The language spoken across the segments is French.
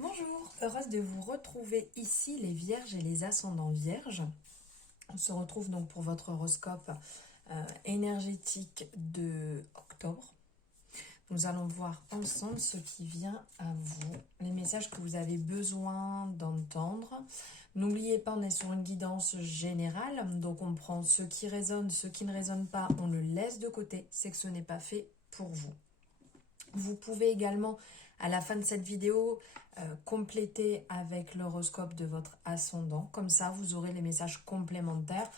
Bonjour, heureuse de vous retrouver ici les Vierges et les ascendants Vierges. On se retrouve donc pour votre horoscope énergétique de octobre. Nous allons voir ensemble ce qui vient à vous, les messages que vous avez besoin d'entendre. N'oubliez pas, on est sur une guidance générale, donc on prend ce qui résonne, ce qui ne résonne pas, on le laisse de côté, c'est que ce n'est pas fait pour vous. Vous pouvez également, à la fin de cette vidéo, compléter avec l'horoscope de votre ascendant. Comme ça, vous aurez les messages complémentaires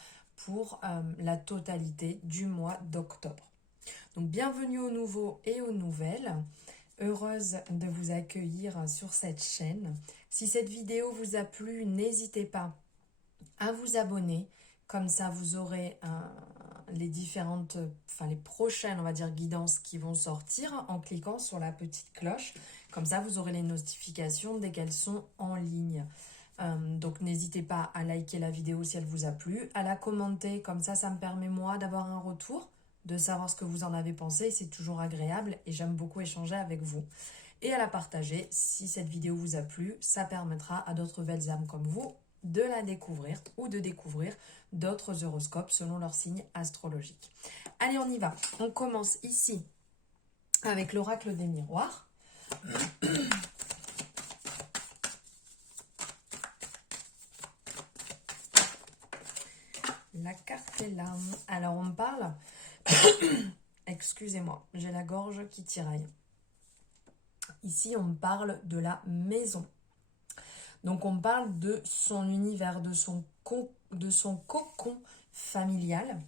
pour la totalité du mois d'octobre. Donc, bienvenue aux nouveaux et aux nouvelles. Heureuse de vous accueillir sur cette chaîne. Si cette vidéo vous a plu, n'hésitez pas à vous abonner. Comme ça, vous aurez les prochaines, on va dire, guidances qui vont sortir en cliquant sur la petite cloche. Comme ça, vous aurez les notifications dès qu'elles sont en ligne. Donc, n'hésitez pas à liker la vidéo si elle vous a plu, à la commenter. Comme ça me permet, moi, d'avoir un retour, de savoir ce que vous en avez pensé. C'est toujours agréable et j'aime beaucoup échanger avec vous. Et à la partager si cette vidéo vous a plu. Ça permettra à d'autres belles âmes comme vous de la découvrir ou de découvrir d'autres horoscopes selon leur signe astrologique. Allez, on y va. On commence ici avec l'oracle des miroirs. La carte est là. Alors, on parle... Excusez-moi, j'ai la gorge qui tiraille. Ici, on parle de la maison. Donc, on parle de son univers, de son cocon familial,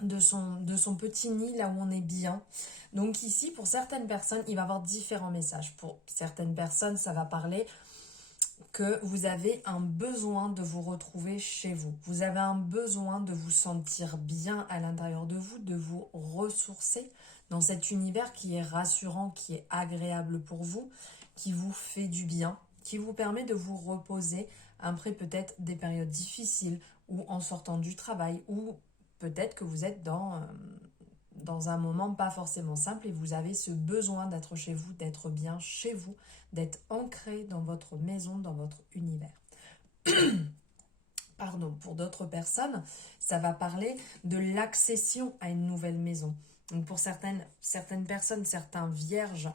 de son petit nid, là où on est bien. Donc ici, pour certaines personnes, il va y avoir différents messages. Pour certaines personnes, ça va parler que vous avez un besoin de vous retrouver chez vous. Vous avez un besoin de vous sentir bien à l'intérieur de vous, de vous ressourcer dans cet univers qui est rassurant, qui est agréable pour vous, qui vous fait du bien, qui vous permet de vous reposer après peut-être des périodes difficiles ou en sortant du travail, ou peut-être que vous êtes dans un moment pas forcément simple et vous avez ce besoin d'être chez vous, d'être bien chez vous, d'être ancré dans votre maison, dans votre univers. Pardon, pour d'autres personnes, ça va parler de l'accession à une nouvelle maison. Donc pour certaines personnes, certains vierges,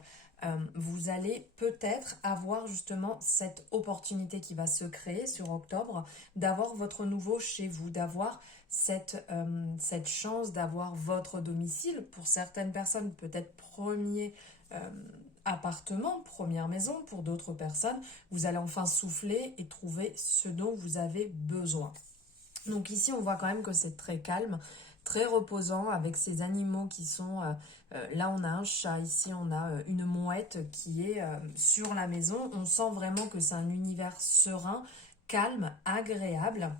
vous allez peut-être avoir justement cette opportunité qui va se créer sur octobre d'avoir votre nouveau chez vous, d'avoir cette chance d'avoir votre domicile. Pour certaines personnes, peut-être premier appartement, première maison. Pour d'autres personnes, vous allez enfin souffler et trouver ce dont vous avez besoin. Donc ici, on voit quand même que c'est très calme, très reposant avec ces animaux qui sont... là, on a un chat, ici, on a une mouette qui est sur la maison. On sent vraiment que c'est un univers serein, calme, agréable.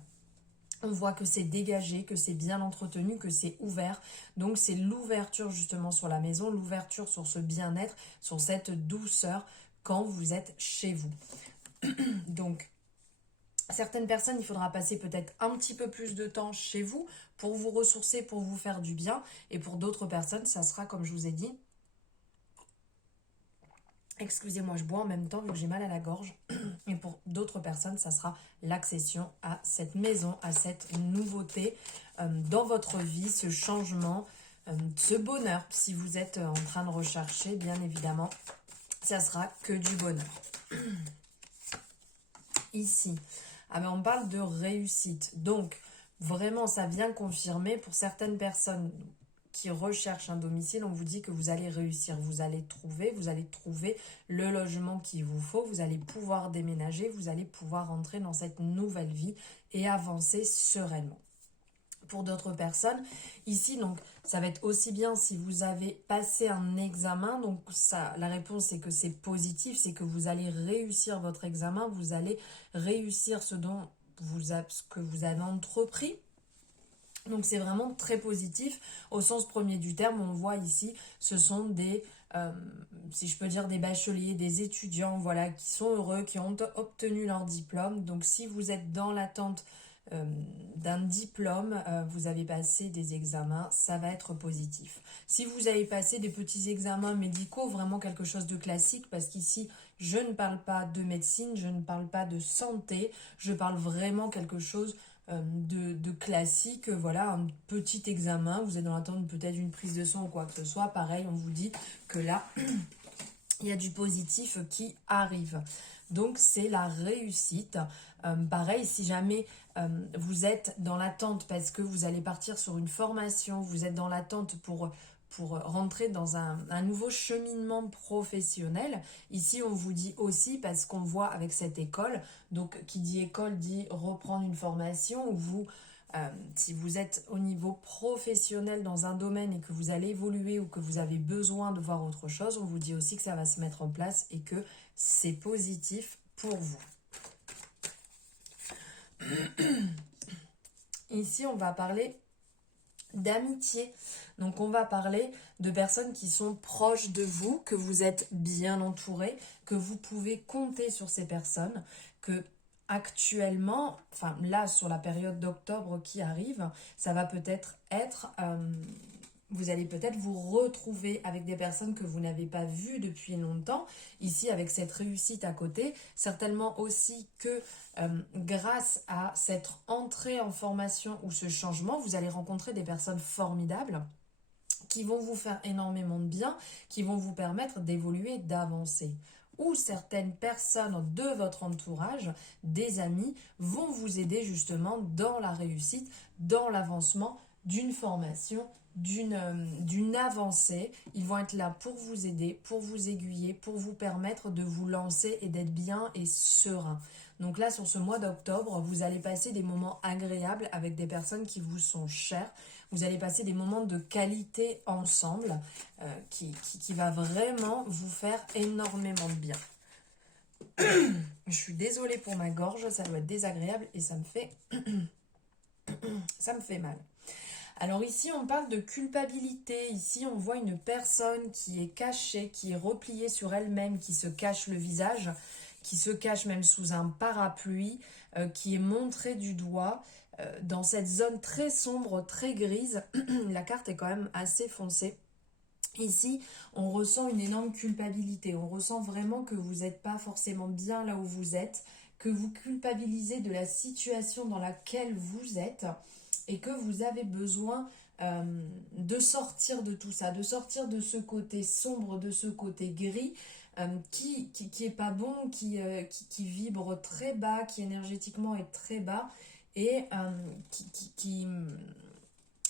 On voit que c'est dégagé, que c'est bien entretenu, que c'est ouvert. Donc c'est l'ouverture justement sur la maison, l'ouverture sur ce bien-être, sur cette douceur quand vous êtes chez vous. Donc certaines personnes, il faudra passer peut-être un petit peu plus de temps chez vous pour vous ressourcer, pour vous faire du bien. Et pour d'autres personnes, ça sera, comme je vous ai dit, excusez-moi, je bois en même temps vu que j'ai mal à la gorge. Et pour d'autres personnes, ça sera l'accession à cette maison, à cette nouveauté dans votre vie, ce changement, ce bonheur. Si vous êtes en train de rechercher, bien évidemment, ça sera que du bonheur. Ici, on parle de réussite. Donc, vraiment, ça vient confirmer pour certaines personnes qui recherchent un domicile, on vous dit que vous allez réussir, vous allez trouver le logement qu'il vous faut, vous allez pouvoir déménager, vous allez pouvoir entrer dans cette nouvelle vie et avancer sereinement. Pour d'autres personnes, ici, donc, ça va être aussi bien si vous avez passé un examen. Donc, ça, la réponse, c'est que c'est positif, c'est que vous allez réussir votre examen, vous allez réussir ce que vous avez entrepris. Donc c'est vraiment très positif au sens premier du terme. On voit ici, ce sont des, si je peux dire, des bacheliers, des étudiants, voilà, qui sont heureux, qui ont obtenu leur diplôme. Donc si vous êtes dans l'attente d'un diplôme, vous avez passé des examens, ça va être positif. Si vous avez passé des petits examens médicaux, vraiment quelque chose de classique, parce qu'ici, je ne parle pas de médecine, je ne parle pas de santé, je parle vraiment quelque chose de classique, voilà, un petit examen, vous êtes dans l'attente peut-être d'une prise de sang ou quoi que ce soit, pareil, on vous dit que là, il y a du positif qui arrive. Donc c'est la réussite. Pareil, si jamais vous êtes dans l'attente parce que vous allez partir sur une formation, vous êtes dans l'attente pour rentrer dans un nouveau cheminement professionnel. Ici, on vous dit aussi, parce qu'on voit avec cette école, donc qui dit école dit reprendre une formation où vous, si vous êtes au niveau professionnel dans un domaine et que vous allez évoluer ou que vous avez besoin de voir autre chose, on vous dit aussi que ça va se mettre en place et que c'est positif pour vous. Ici, on va parler d'amitié. Donc on va parler de personnes qui sont proches de vous, que vous êtes bien entouré, que vous pouvez compter sur ces personnes, que actuellement, enfin là sur la période d'octobre qui arrive, ça va peut-être être, vous allez peut-être vous retrouver avec des personnes que vous n'avez pas vues depuis longtemps, ici avec cette réussite à côté, certainement aussi que grâce à cette entrée en formation ou ce changement, vous allez rencontrer des personnes formidables qui vont vous faire énormément de bien, qui vont vous permettre d'évoluer, d'avancer. Ou certaines personnes de votre entourage, des amis, vont vous aider justement dans la réussite, dans l'avancement d'une formation, d'une avancée. Ils vont être là pour vous aider, pour vous aiguiller, pour vous permettre de vous lancer et d'être bien et serein. Donc là, sur ce mois d'octobre, vous allez passer des moments agréables avec des personnes qui vous sont chères. Vous allez passer des moments de qualité ensemble qui va vraiment vous faire énormément de bien. Je suis désolée pour ma gorge, ça doit être désagréable et ça me fait mal. Alors ici, on parle de culpabilité. Ici, on voit une personne qui est cachée, qui est repliée sur elle-même, qui se cache le visage, qui se cache même sous un parapluie, qui est montrée du doigt dans cette zone très sombre, très grise. La carte est quand même assez foncée. Ici, on ressent une énorme culpabilité. On ressent vraiment que vous n'êtes pas forcément bien là où vous êtes, que vous culpabilisez de la situation dans laquelle vous êtes et que vous avez besoin de sortir de tout ça, de sortir de ce côté sombre, de ce côté gris qui est pas bon, qui vibre très bas, qui énergétiquement est très bas et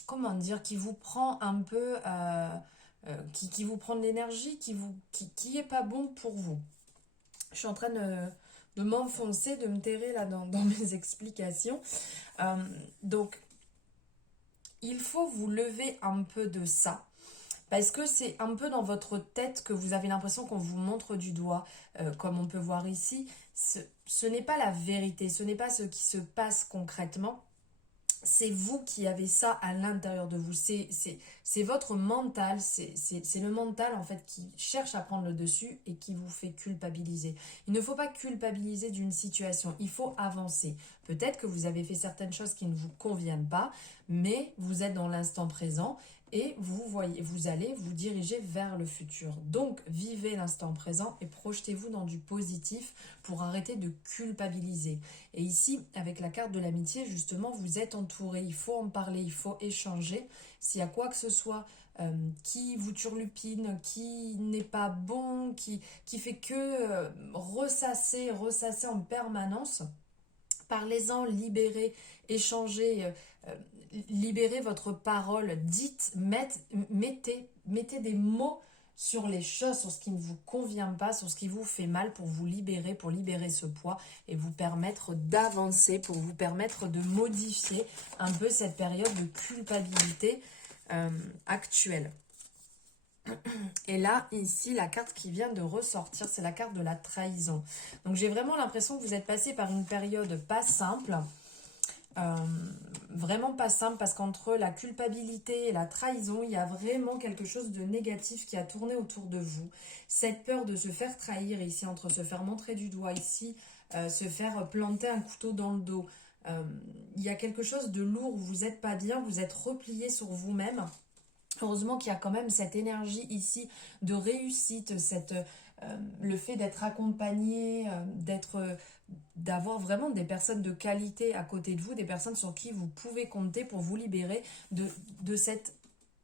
comment dire, qui vous prend un peu, qui vous prend de l'énergie, qui est pas bon pour vous. Je suis en train de m'enfoncer, de me terrer là dans mes explications. Donc, il faut vous lever un peu de ça. Parce que c'est un peu dans votre tête que vous avez l'impression qu'on vous montre du doigt, comme on peut voir ici. Ce n'est pas la vérité, ce n'est pas ce qui se passe concrètement. C'est vous qui avez ça à l'intérieur de vous. C'est votre mental, c'est le mental en fait qui cherche à prendre le dessus et qui vous fait culpabiliser. Il ne faut pas culpabiliser d'une situation, il faut avancer. Peut-être que vous avez fait certaines choses qui ne vous conviennent pas, mais vous êtes dans l'instant présent et vous allez vous diriger vers le futur. Donc, vivez l'instant présent et projetez-vous dans du positif pour arrêter de culpabiliser. Et ici, avec la carte de l'amitié, justement, vous êtes entouré, il faut en parler, il faut échanger. S'il y a quoi que ce soit qui vous turlupine, qui n'est pas bon, qui fait que ressasser en permanence, parlez-en, libérez, échangez, libérez votre parole, dites, mettez des mots sur les choses, sur ce qui ne vous convient pas, sur ce qui vous fait mal pour vous libérer, pour libérer ce poids et vous permettre d'avancer, pour vous permettre de modifier un peu cette période de culpabilité actuelle. Et là, ici, la carte qui vient de ressortir, c'est la carte de la trahison. Donc, j'ai vraiment l'impression que vous êtes passé par une période pas simple. Vraiment pas simple parce qu'entre la culpabilité et la trahison, il y a vraiment quelque chose de négatif qui a tourné autour de vous. Cette peur de se faire trahir ici, entre se faire montrer du doigt ici, se faire planter un couteau dans le dos, il y a quelque chose de lourd, vous n'êtes pas bien, vous êtes replié sur vous-même. Heureusement qu'il y a quand même cette énergie ici de réussite, le fait d'être accompagné, d'avoir vraiment des personnes de qualité à côté de vous, des personnes sur qui vous pouvez compter pour vous libérer de cette...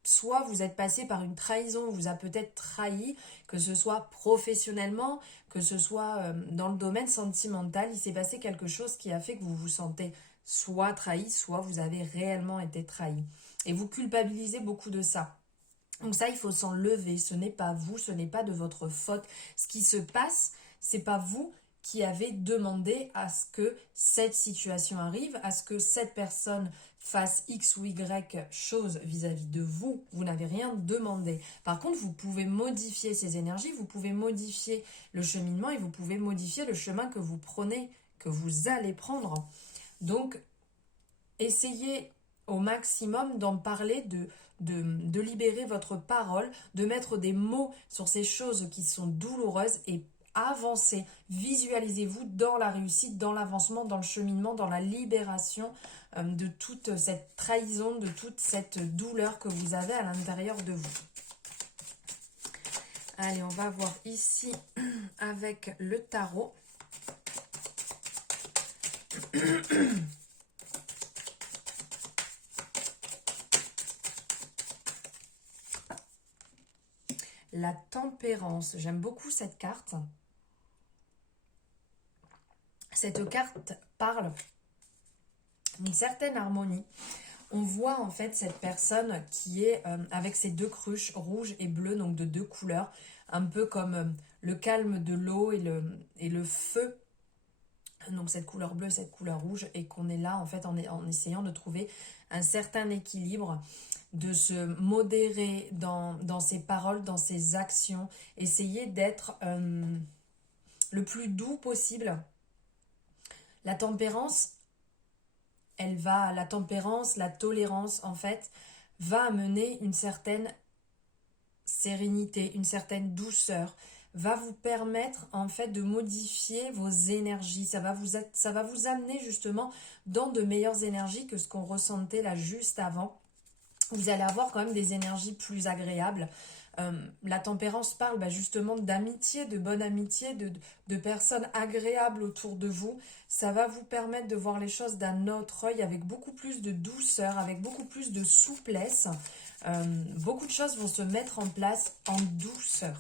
Soit vous êtes passé par une trahison, on vous a peut-être trahi, que ce soit professionnellement, que ce soit dans le domaine sentimental, il s'est passé quelque chose qui a fait que vous vous sentez soit trahi, soit vous avez réellement été trahi. Et vous culpabilisez beaucoup de ça. Donc ça, il faut s'en lever. Ce n'est pas vous, ce n'est pas de votre faute. Ce qui se passe, c'est pas vous qui avez demandé à ce que cette situation arrive, à ce que cette personne fasse X ou Y chose vis-à-vis de vous. Vous n'avez rien demandé. Par contre, vous pouvez modifier ces énergies, vous pouvez modifier le cheminement et vous pouvez modifier le chemin que vous prenez, que vous allez prendre. Donc, essayez au maximum d'en parler, de libérer votre parole, de mettre des mots sur ces choses qui sont douloureuses et avancez. Visualisez-vous dans la réussite, dans l'avancement, dans le cheminement, dans la libération de toute cette trahison, de toute cette douleur que vous avez à l'intérieur de vous. Allez, on va voir ici avec le tarot. La tempérance, j'aime beaucoup cette carte. Cette carte parle d'une certaine harmonie. On voit en fait cette personne qui est avec ses deux cruches, rouge et bleu, donc de deux couleurs, un peu comme le calme de l'eau et le feu. Donc cette couleur bleue, cette couleur rouge, et qu'on est là en fait en essayant de trouver un certain équilibre, de se modérer dans ses paroles, dans ses actions, essayer d'être le plus doux possible. La tempérance, la tempérance, la tolérance en fait, va amener une certaine sérénité, une certaine douceur, va vous permettre en fait de modifier vos énergies. Ça va vous amener justement dans de meilleures énergies que ce qu'on ressentait là juste avant. Vous allez avoir quand même des énergies plus agréables. La tempérance parle justement d'amitié, de bonne amitié, de personnes agréables autour de vous. Ça va vous permettre de voir les choses d'un autre œil, avec beaucoup plus de douceur, avec beaucoup plus de souplesse. Beaucoup de choses vont se mettre en place en douceur.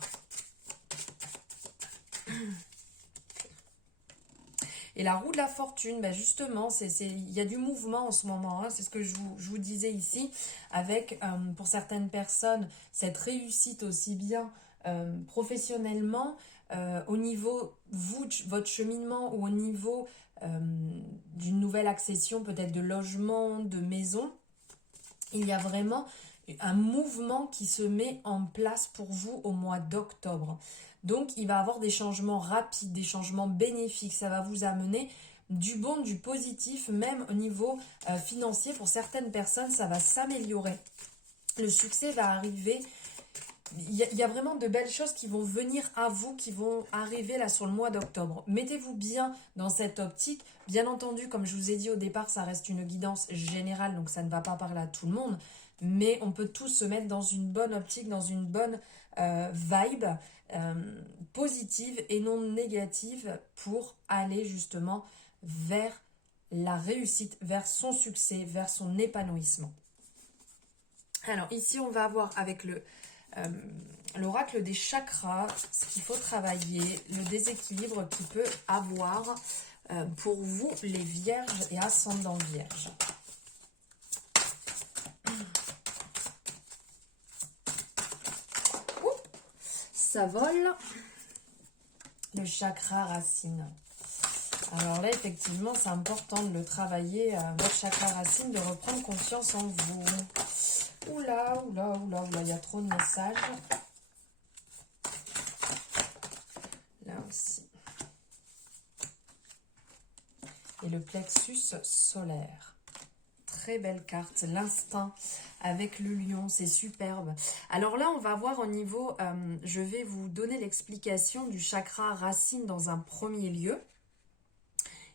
Et la roue de la fortune, justement, il y a du mouvement en ce moment, hein, c'est ce que je vous disais ici, avec pour certaines personnes, cette réussite aussi bien professionnellement, au niveau, votre cheminement, ou au niveau d'une nouvelle accession, peut-être de logement, de maison. Il y a vraiment un mouvement qui se met en place pour vous au mois d'octobre. Donc, il va y avoir des changements rapides, des changements bénéfiques. Ça va vous amener du bon, du positif, même au niveau financier. Pour certaines personnes, ça va s'améliorer. Le succès va arriver. Il y a vraiment de belles choses qui vont venir à vous, qui vont arriver là sur le mois d'octobre. Mettez-vous bien dans cette optique. Bien entendu, comme je vous ai dit au départ, ça reste une guidance générale, donc ça ne va pas parler à tout le monde. Mais on peut tous se mettre dans une bonne optique, dans une bonne vibe positive et non négative pour aller justement vers la réussite, vers son succès, vers son épanouissement. Alors ici, on va avoir avec l'oracle des chakras, ce qu'il faut travailler, le déséquilibre qu'il peut avoir pour vous, les vierges et ascendants vierges. Ça vole. Le chakra racine. Alors là, effectivement, c'est important de le travailler, votre chakra racine, de reprendre confiance en vous. Oula, il y a trop de messages. Là aussi. Et le plexus solaire. Très belle carte, l'instinct avec le lion, c'est superbe. Alors là, on va voir au niveau, je vais vous donner l'explication du chakra racine dans un premier lieu.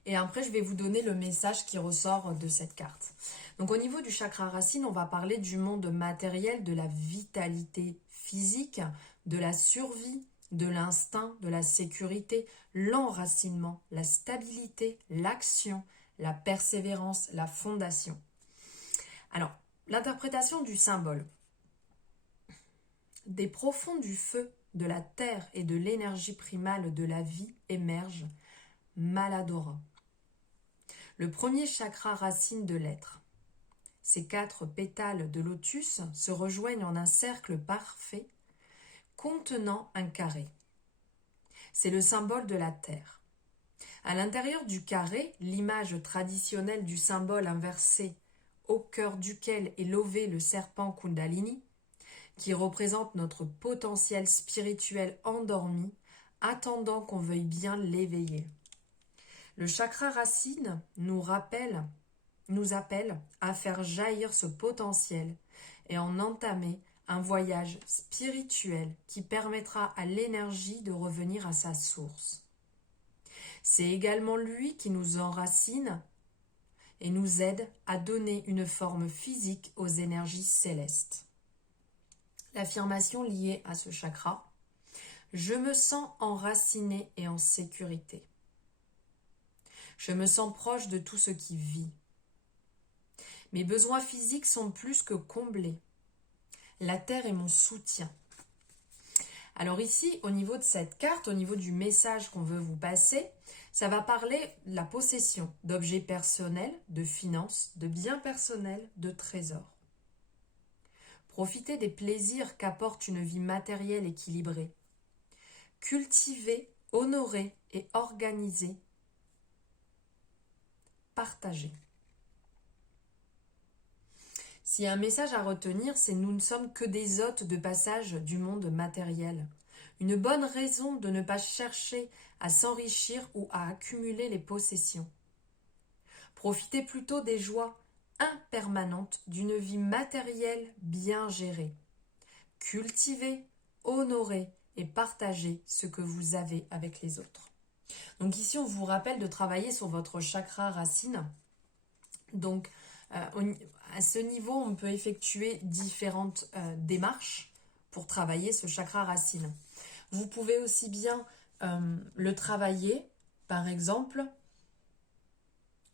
Et après, je vais vous donner le message qui ressort de cette carte. Donc au niveau du chakra racine, on va parler du monde matériel, de la vitalité physique, de la survie, de l'instinct, de la sécurité, l'enracinement, la stabilité, l'action, la persévérance, la fondation. Alors, l'interprétation du symbole. Des profonds du feu, de la terre et de l'énergie primale de la vie émerge Maladora, le premier chakra racine de l'être. Ces 4 pétales de lotus se rejoignent en un cercle parfait contenant un carré. C'est le symbole de la terre. À l'intérieur du carré, l'image traditionnelle du symbole inversé, au cœur duquel est lové le serpent Kundalini, qui représente notre potentiel spirituel endormi, attendant qu'on veuille bien l'éveiller. Le chakra racine nous appelle à faire jaillir ce potentiel et en entamer un voyage spirituel qui permettra à l'énergie de revenir à sa source. C'est également lui qui nous enracine et nous aide à donner une forme physique aux énergies célestes. L'affirmation liée à ce chakra: je me sens enraciné et en sécurité. Je me sens proche de tout ce qui vit. Mes besoins physiques sont plus que comblés. La terre est mon soutien. Alors ici, au niveau de cette carte, au niveau du message qu'on veut vous passer, ça va parler de la possession d'objets personnels, de finances, de biens personnels, de trésors. Profitez des plaisirs qu'apporte une vie matérielle équilibrée. Cultivez, honorez et organisez. Partagez. S'il y a un message à retenir, c'est: nous ne sommes que des hôtes de passage du monde matériel. Une bonne raison de ne pas chercher à s'enrichir ou à accumuler les possessions. Profitez plutôt des joies impermanentes d'une vie matérielle bien gérée. Cultivez, honorez et partagez ce que vous avez avec les autres. Donc ici, on vous rappelle de travailler sur votre chakra racine. Donc, à ce niveau, on peut effectuer différentes démarches pour travailler ce chakra racine. Vous pouvez aussi bien le travailler, par exemple,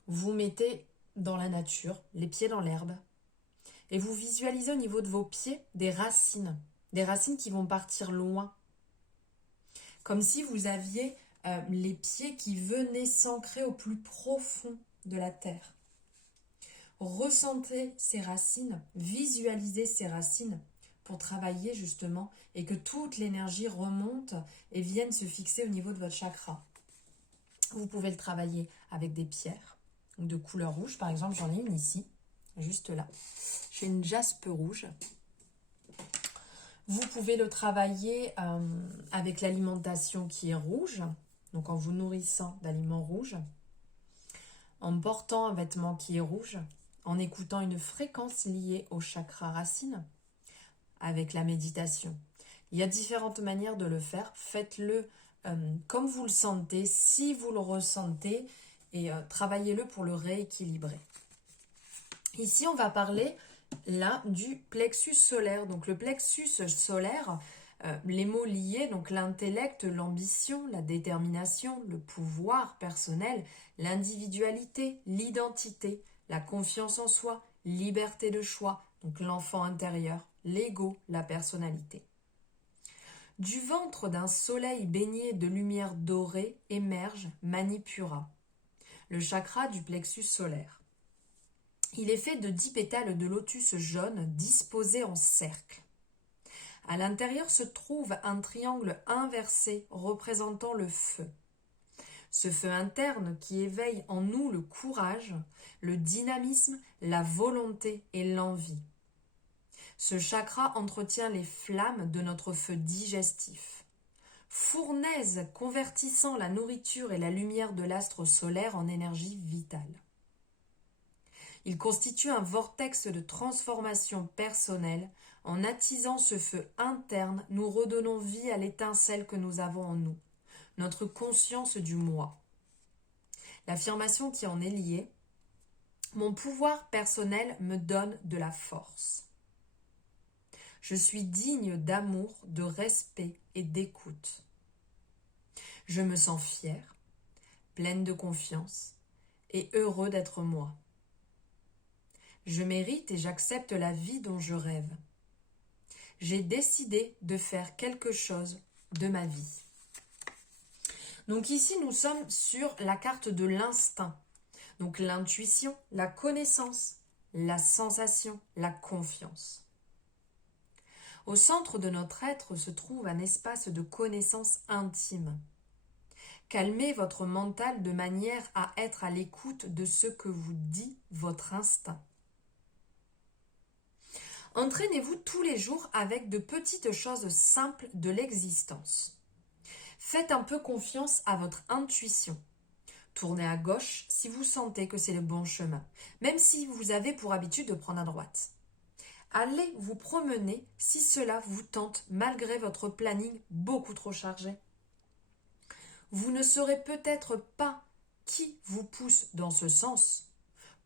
vous mettez dans la nature, les pieds dans l'herbe, et vous visualisez au niveau de vos pieds des racines qui vont partir loin, comme si vous aviez les pieds qui venaient s'ancrer au plus profond de la terre. Ressentez ces racines, visualisez ces racines pour travailler justement et que toute l'énergie remonte et vienne se fixer au niveau de votre chakra. Vous pouvez le travailler avec des pierres de couleur rouge, par exemple j'en ai une ici, juste là. J'ai une jaspe rouge. Vous pouvez le travailler avec l'alimentation qui est rouge, donc en vous nourrissant d'aliments rouges, en portant un vêtement qui est rouge, en écoutant une fréquence liée au chakra racine, avec la méditation. Il y a différentes manières de le faire. Faites-le comme vous le sentez, si vous le ressentez, et travaillez-le pour le rééquilibrer. Ici, on va parler là du plexus solaire. Donc le plexus solaire, les mots liés, donc l'intellect, l'ambition, la détermination, le pouvoir personnel, l'individualité, l'identité, la confiance en soi, liberté de choix, donc l'enfant intérieur, l'ego, la personnalité. Du ventre d'un soleil baigné de lumière dorée émerge Manipura, le chakra du plexus solaire. Il est fait de 10 pétales de lotus jaune disposés en cercle. À l'intérieur se trouve un triangle inversé représentant le feu. Ce feu interne qui éveille en nous le courage, le dynamisme, la volonté et l'envie. Ce chakra entretient les flammes de notre feu digestif. Fournaise convertissant la nourriture et la lumière de l'astre solaire en énergie vitale. Il constitue un vortex de transformation personnelle. En attisant ce feu interne, nous redonnons vie à l'étincelle que nous avons en nous, notre conscience du moi. L'affirmation qui en est liée, mon pouvoir personnel me donne de la force. Je suis digne d'amour, de respect et d'écoute. Je me sens fière, pleine de confiance et heureux d'être moi. Je mérite et j'accepte la vie dont je rêve. J'ai décidé de faire quelque chose de ma vie. Donc ici, nous sommes sur la carte de l'instinct. Donc l'intuition, la connaissance, la sensation, la confiance. Au centre de notre être se trouve un espace de connaissance intime. Calmez votre mental de manière à être à l'écoute de ce que vous dit votre instinct. Entraînez-vous tous les jours avec de petites choses simples de l'existence. Faites un peu confiance à votre intuition. Tournez à gauche si vous sentez que c'est le bon chemin, même si vous avez pour habitude de prendre à droite. Allez vous promener si cela vous tente malgré votre planning beaucoup trop chargé. Vous ne saurez peut-être pas qui vous pousse dans ce sens.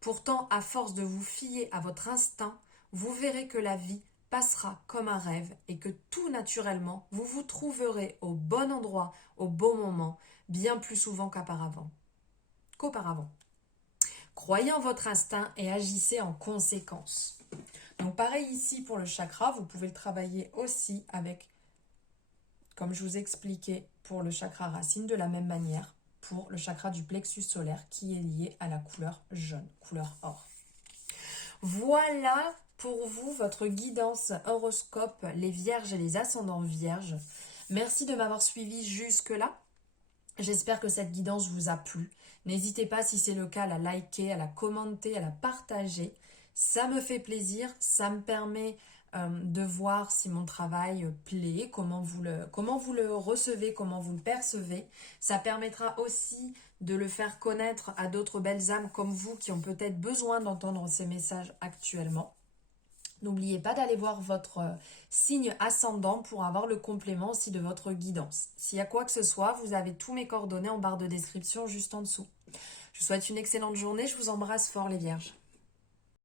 Pourtant, à force de vous fier à votre instinct, vous verrez que la vie passera comme un rêve et que tout naturellement, vous vous trouverez au bon endroit, au bon moment, bien plus souvent qu'auparavant. Croyez en votre instinct et agissez en conséquence. Donc pareil ici pour le chakra, vous pouvez le travailler aussi avec, comme je vous expliquais pour le chakra racine, de la même manière pour le chakra du plexus solaire qui est lié à la couleur jaune, couleur or. Voilà pour vous votre guidance horoscope, les vierges et les ascendants vierges. Merci de m'avoir suivi jusque-là. J'espère que cette guidance vous a plu. N'hésitez pas, si c'est le cas, à la liker, à la commenter, à la partager. Ça me fait plaisir, ça me permet de voir si mon travail plaît, comment vous le recevez, comment vous le percevez. Ça permettra aussi de le faire connaître à d'autres belles âmes comme vous qui ont peut-être besoin d'entendre ces messages actuellement. N'oubliez pas d'aller voir votre signe ascendant pour avoir le complément aussi de votre guidance. S'il y a quoi que ce soit, vous avez tous mes coordonnées en barre de description juste en dessous. Je vous souhaite une excellente journée, je vous embrasse fort les vierges.